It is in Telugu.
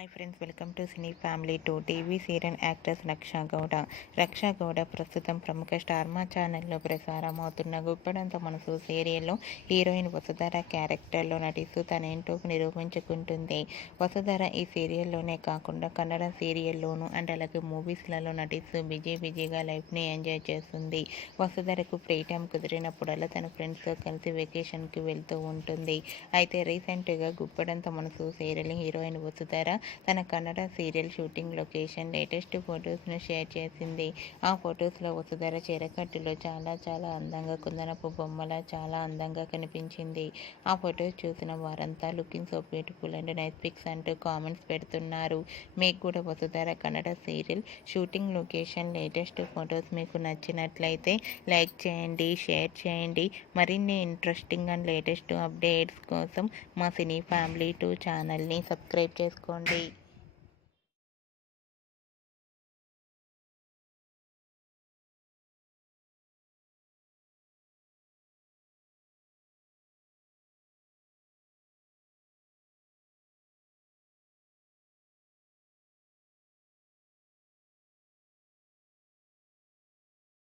Hi friends, welcome to cine family 2. TV serial actress Raksha Gowda ప్రస్తుతం ప్రముఖ స్టార్మా ఛానల్లో ప్రసారం అవుతున్న గుప్పడంత మనసు సీరియల్లో హీరోయిన్ వసుధర క్యారెక్టర్లో నటిస్తూ తనేంటో నిరూపించుకుంటుంది. వసుధర ఈ సీరియల్లోనే కాకుండా కన్నడ సీరియల్లోనూ అండ్ అలాగే మూవీస్లలో నటిస్తూ బిజీగా లైఫ్ని ఎంజాయ్ చేస్తుంది. వసుధరకు ఫ్రీ టైం కుదిరినప్పుడల్లా తన ఫ్రెండ్స్తో కలిసి వెకేషన్కి వెళ్తూ ఉంటుంది. అయితే రీసెంట్గా గుప్పడంత మనసు సీరియల్ హీరోయిన్ వసుధర తన Kannada serial shooting location latest ఫొటోస్ను షేర్ చేసింది. ఆ ఫొటోస్లో వసుధర చీరకట్టులో చాలా అందంగా కుందనపు బొమ్మలా చాలా అందంగా కనిపించింది. ఆ ఫొటోస్ చూసిన వారంతా looking so beautiful and nice pics అంటూ కామెంట్స్ పెడుతున్నారు. మీకు కూడా Vasudhara Kannada serial shooting location latest photos మీకు నచ్చినట్లయితే లైక్ చేయండి, షేర్ చేయండి. మరిన్ని ఇంట్రెస్టింగ్ అండ్ లేటెస్ట్ అప్డేట్స్ కోసం మా సినీ ఫ్యామిలీ 2 ఛానల్ని సబ్స్క్రైబ్ చేసుకోండి.